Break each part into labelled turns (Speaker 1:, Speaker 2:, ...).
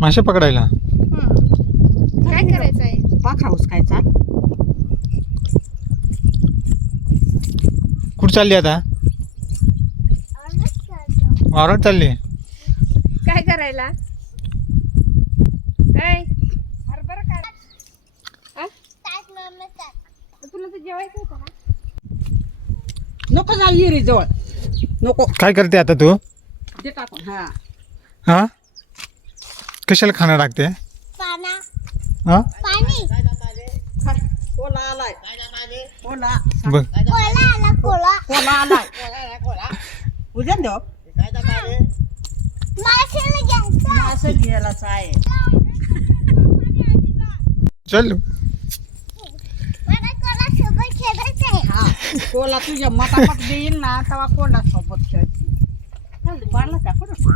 Speaker 1: हा
Speaker 2: मासे पकडा
Speaker 1: मासे पकडायला
Speaker 2: काय करायचं आहे
Speaker 3: पाखा उचकायचा
Speaker 1: कुठं चालली आता? वावरात चालली.
Speaker 2: काय करायला? काय?
Speaker 3: हरभरा काय
Speaker 2: तुला तर जेवायचं होतं ना?
Speaker 3: नको जा विहिरी जवळ. नको.
Speaker 1: काय करते आता तू?
Speaker 3: ते टाकून हा.
Speaker 1: हा? कशाला खाणं लागते
Speaker 2: पाना.
Speaker 1: हा?
Speaker 2: पाणी.
Speaker 3: कोला आलाय. कोला.
Speaker 1: बघ
Speaker 2: कोला आला कोला.
Speaker 3: कोला आलाय. उद्या देव.
Speaker 2: मासेला घ्यायचं.
Speaker 3: असं गेलाच आहे
Speaker 1: चल.
Speaker 2: मला कोला सोबत खेळायचं आहे.
Speaker 3: हा. कोला तुझ्या मटापट देईल ना तेव्हा कोला सोबत खेळती पाडला का कुठं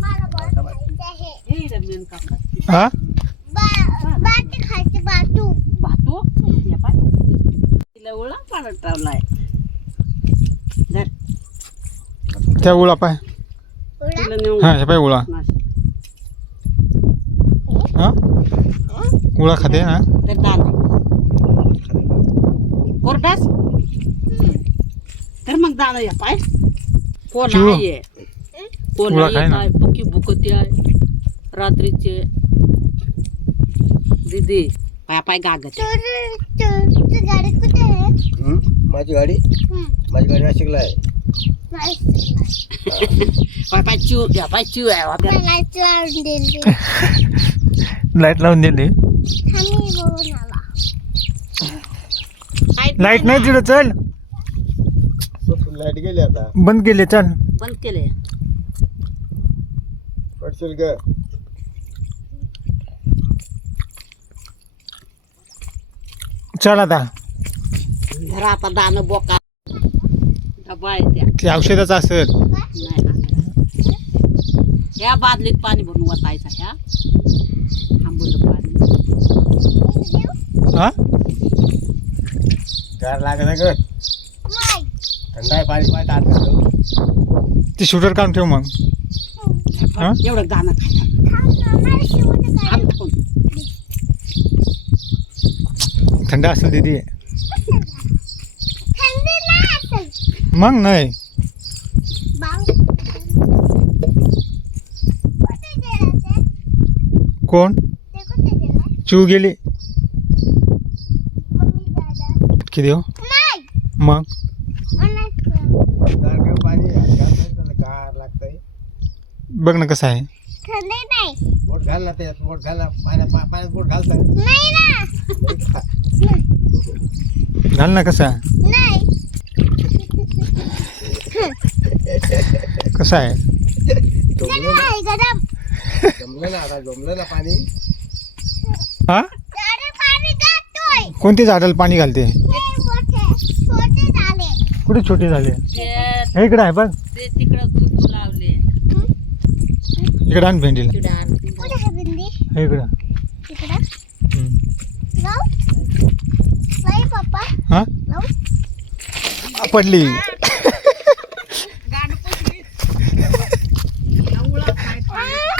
Speaker 2: मला बॉल खायचं आहे
Speaker 3: हे रे मेन कापला
Speaker 1: हा
Speaker 2: बा बाटी खायची बाटू
Speaker 3: भातू हे पाय तिला ओळा पाडत ठेवलाय धर
Speaker 1: त्या उळा पाय
Speaker 2: उडा
Speaker 3: तिला नेऊन
Speaker 1: हा हे पाय उळा
Speaker 3: नाशिक.
Speaker 1: हा उळा खाते ना
Speaker 3: ते दाना कोरडास तर मग दाना या पाय कोला
Speaker 1: चिव.
Speaker 3: आहे
Speaker 1: उळा
Speaker 3: कोला
Speaker 1: खाय
Speaker 3: एक
Speaker 1: ना.
Speaker 3: आहे पक्की भुकती आहे रात्रीचे. दीदी. पाय पाय गागत
Speaker 2: तू गाडी कुठे आहे?
Speaker 4: हं? माझी गाडी?
Speaker 2: हम्म.
Speaker 4: माझी गाडी नाशिकला आहे.
Speaker 3: पाय पाय चिव या पाय चिव आहे वाप्या.
Speaker 2: मला लावून दिली
Speaker 1: लाइट लावून दिली
Speaker 2: थांबी बघून आला.
Speaker 1: लाइट नाही तिथं चल.
Speaker 4: लाइट गेली आता.
Speaker 1: बंद केले चल.
Speaker 3: बंद केले
Speaker 4: पडशील ग.
Speaker 1: चल आता
Speaker 3: घरा आता दाणं बोका. डबा आहे त्या.
Speaker 1: ते औषधाचं असेल.
Speaker 3: नाही आणलं. ह्या बादलीत पाणी भरून वतायचं ह्या. आंबोलं पाणी.
Speaker 1: हा?
Speaker 4: गार लागत ग.
Speaker 2: नाही
Speaker 4: थंड आहे पाणी पाय ताट घालून.
Speaker 1: ते शूटर काढून ठेव मग. हा?
Speaker 3: एवढं दाणं खायचं
Speaker 2: थांब ना, मला शिवून काय
Speaker 3: आण टाकून.
Speaker 1: थंड असेल दीदी.
Speaker 2: थंडी नाही असेल
Speaker 1: मग नाही. कोण? चिव गेली.
Speaker 2: मम्मी दादा
Speaker 1: किती देऊ
Speaker 2: नाही
Speaker 1: मग बघ ना कसं आहे.
Speaker 4: घाल ना त्याच्यात बोट घाल ना पाण्यात पा- पाण्यात बोट घालतं
Speaker 2: नाही ना
Speaker 4: नाही का?
Speaker 1: घाल ना कसा?
Speaker 2: नाही
Speaker 1: कसा आहे?
Speaker 4: जमलं ना?
Speaker 2: नाही गरम.
Speaker 4: जमलं ना आता जमलं ना पाणी?
Speaker 1: हा?
Speaker 2: अरे पाणी जातोय.
Speaker 1: कोणती झाडाला पाणी घालते?
Speaker 2: हे मोठे छोटे झाले
Speaker 1: कुठे छोटी झाली?
Speaker 3: ते
Speaker 1: हे इकडे आहे बघ.
Speaker 3: ते तिकडं लावले.
Speaker 1: इकडे आण भेंडीला
Speaker 3: तिकडं आण.
Speaker 2: कुठे आहे बिंदी
Speaker 1: हे इकडं.
Speaker 2: तिकडं
Speaker 1: हम्म.
Speaker 2: लाव नाही पप्पा.
Speaker 1: हा? पडली.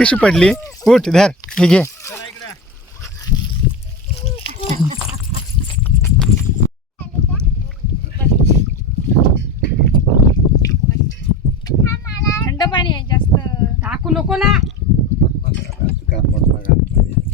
Speaker 1: कशी पडली? उठ धर. हे घे. Knalpot.